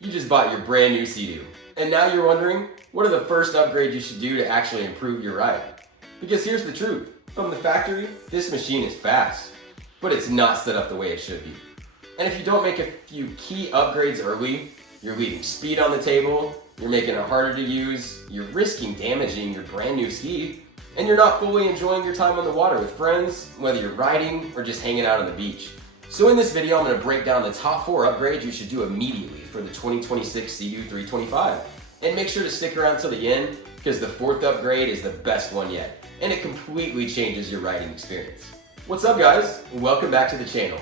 You just bought your brand new Sea-Doo, and now you're wondering, what are the first upgrades you should do to actually improve your ride? Because here's the truth, from the factory, this machine is fast, but it's not set up the way it should be. And if you don't make a few key upgrades early, you're leaving speed on the table, you're making it harder to use, you're risking damaging your brand new ski, and you're not fully enjoying your time on the water with friends, whether you're riding or just hanging out on the beach. So in this video, I'm going to break down the top 4 upgrades you should do immediately for the 2026 Sea-Doo 325. And make sure to stick around till the end, because the 4th upgrade is the best one yet, and it completely changes your riding experience. What's up guys? Welcome back to the channel.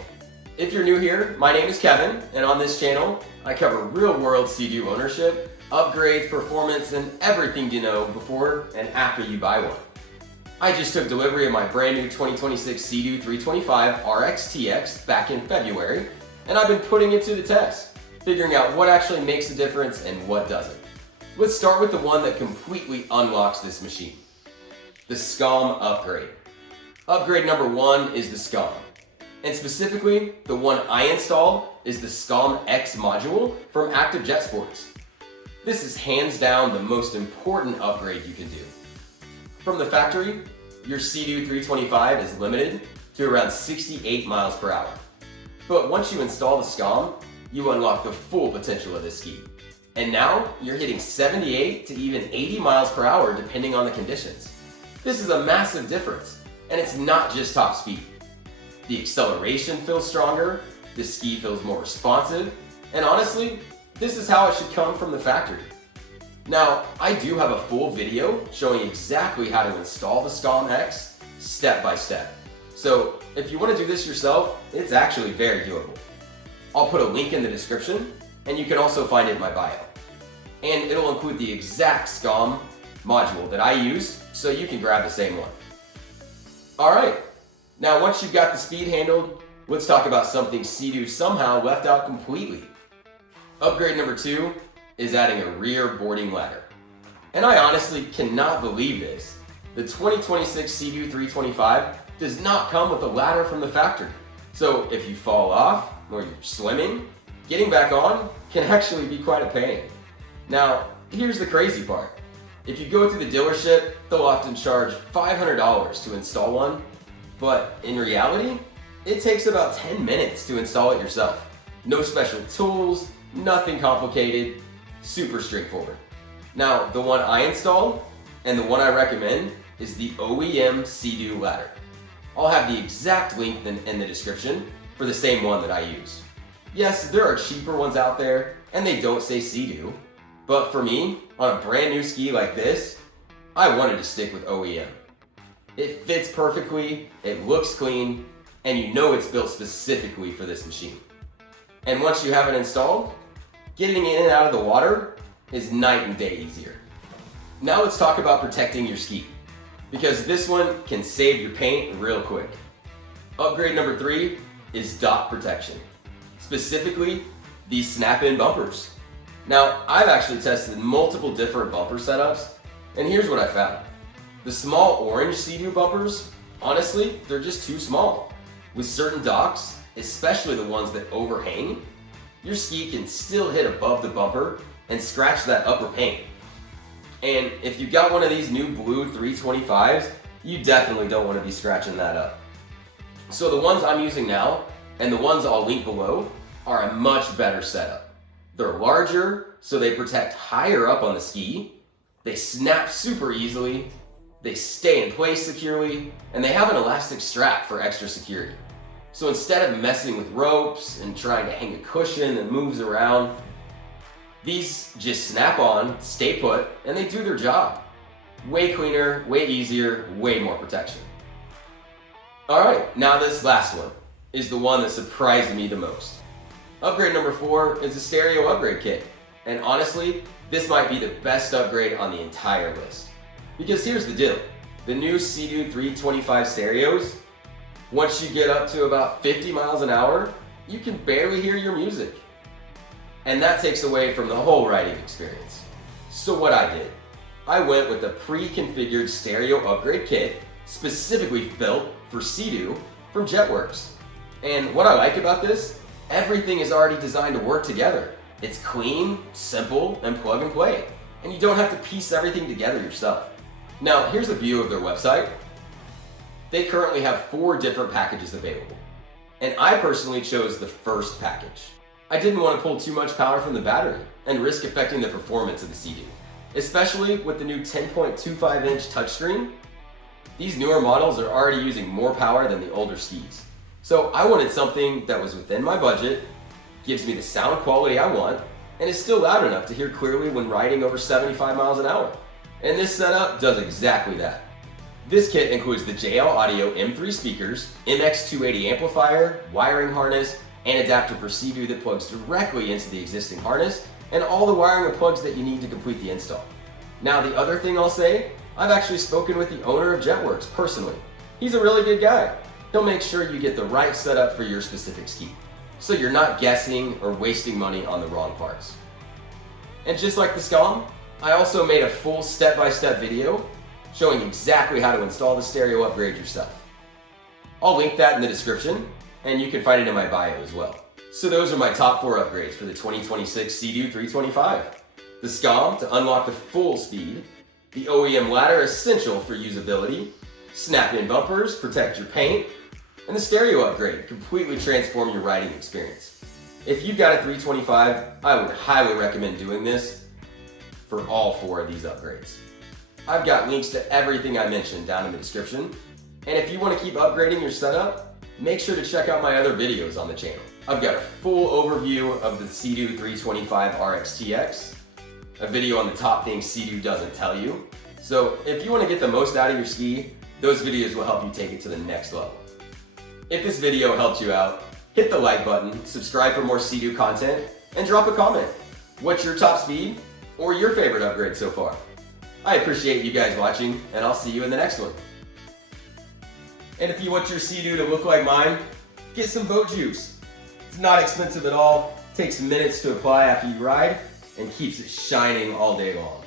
If you're new here, my name is Kevin, and on this channel, I cover real-world Sea-Doo ownership, upgrades, performance, and everything you know before and after you buy one. I just took delivery of my brand new 2026 Sea-Doo 325 RXTX back in February, and I've been putting it to the test, figuring out what actually makes a difference and what doesn't. Let's start with the one that completely unlocks this machine, the SCOM upgrade. Upgrade number 1 is the SCOM, and specifically, the one I installed is the SCOMX module from Active Jet Sports. This is hands down the most important upgrade you can do. From the factory, your Sea-Doo 325 is limited to around 68 miles per hour. But once you install the SCOM, you unlock the full potential of this ski. And now, you're hitting 78 to even 80 miles per hour depending on the conditions. This is a massive difference, and it's not just top speed. The acceleration feels stronger, the ski feels more responsive, and honestly, this is how it should come from the factory. Now, I do have a full video showing exactly how to install the SCOMX step by step. So if you want to do this yourself, it's actually very doable. I'll put a link in the description, and you can also find it in my bio. And it'll include the exact SCOM module that I use, so you can grab the same one. Alright, now once you've got the speed handled, let's talk about something Sea-Doo somehow left out completely. Upgrade number 2 is adding a rear boarding ladder. And I honestly cannot believe this. The 2026 Sea-Doo 325 does not come with a ladder from the factory. So if you fall off or you're swimming, getting back on can actually be quite a pain. Now, here's the crazy part. If you go to the dealership, they'll often charge $500 to install one, but in reality, it takes about 10 minutes to install it yourself. No special tools, nothing complicated, super straightforward. Now, the one I installed and the one I recommend is the OEM Sea-Doo ladder. I'll have the exact link in the description for the same one that I use. Yes, there are cheaper ones out there and they don't say Sea-Doo, but for me, on a brand new ski like this, I wanted to stick with OEM. It fits perfectly, it looks clean, and you know it's built specifically for this machine. And once you have it installed, getting in and out of the water is night and day easier. Now let's talk about protecting your ski, because this one can save your paint real quick. Upgrade number 3 is dot protection, specifically these snap-in bumpers. Now, I've actually tested multiple different bumper setups, and here's what I found. The small orange Sea-Doo bumpers, honestly, they're just too small. With certain docks, especially the ones that overhang, your ski can still hit above the bumper and scratch that upper paint. And if you got one of these new blue 325s, you definitely don't want to be scratching that up. So the ones I'm using now, and the ones I'll link below, are a much better setup. They're larger, so they protect higher up on the ski, they snap super easily, they stay in place securely, and they have an elastic strap for extra security. So instead of messing with ropes and trying to hang a cushion that moves around, these just snap on, stay put, and they do their job. Way cleaner, way easier, way more protection. Alright, now this last one is the one that surprised me the most. Upgrade number 4 is a stereo upgrade kit. And honestly, this might be the best upgrade on the entire list. Because here's the deal, the new Sea-Doo 325 stereos, once you get up to about 50 miles an hour, you can barely hear your music. And that takes away from the whole riding experience. So what I did, I went with a pre-configured stereo upgrade kit specifically built for Sea-Doo from Jetwerx. And what I like about this, everything is already designed to work together. It's clean, simple, and plug and play, and you don't have to piece everything together yourself. Now, here's a view of their website. They currently have 4 different packages available, and I personally chose the first package. I didn't want to pull too much power from the battery and risk affecting the performance of the Sea-Doo, especially with the new 10.25-inch touchscreen. These newer models are already using more power than the older skis. So I wanted something that was within my budget, gives me the sound quality I want, and is still loud enough to hear clearly when riding over 75 miles an hour. And this setup does exactly that. This kit includes the JL Audio M3 speakers, MX280 amplifier, wiring harness, and adapter for Sea-Doo that plugs directly into the existing harness, and all the wiring and plugs that you need to complete the install. Now, the other thing I'll say, I've actually spoken with the owner of Jetwerx personally. He's a really good guy. He'll make sure you get the right setup for your specific ski, so you're not guessing or wasting money on the wrong parts. And just like the SCOM, I also made a full step-by-step video showing exactly how to install the stereo upgrade yourself. I'll link that in the description, and you can find it in my bio as well. So those are my top 4 upgrades for the 2026 Sea-Doo 325. The SCOM to unlock the full speed, the OEM ladder essential for usability, snap-in bumpers protect your paint, and the stereo upgrade completely transform your riding experience. If you've got a 325, I would highly recommend doing this for all 4 of these upgrades. I've got links to everything I mentioned down in the description, and if you want to keep upgrading your setup, make sure to check out my other videos on the channel. I've got a full overview of the Sea-Doo 325 RXTX, a video on the top things Sea-Doo doesn't tell you. So if you want to get the most out of your ski, those videos will help you take it to the next level. If this video helped you out, hit the like button, subscribe for more Sea-Doo content, and drop a comment. What's your top speed or your favorite upgrade so far? I appreciate you guys watching, and I'll see you in the next one. And if you want your Sea-Doo to look like mine, get some boat juice. It's not expensive at all, takes minutes to apply after you ride, and keeps it shining all day long.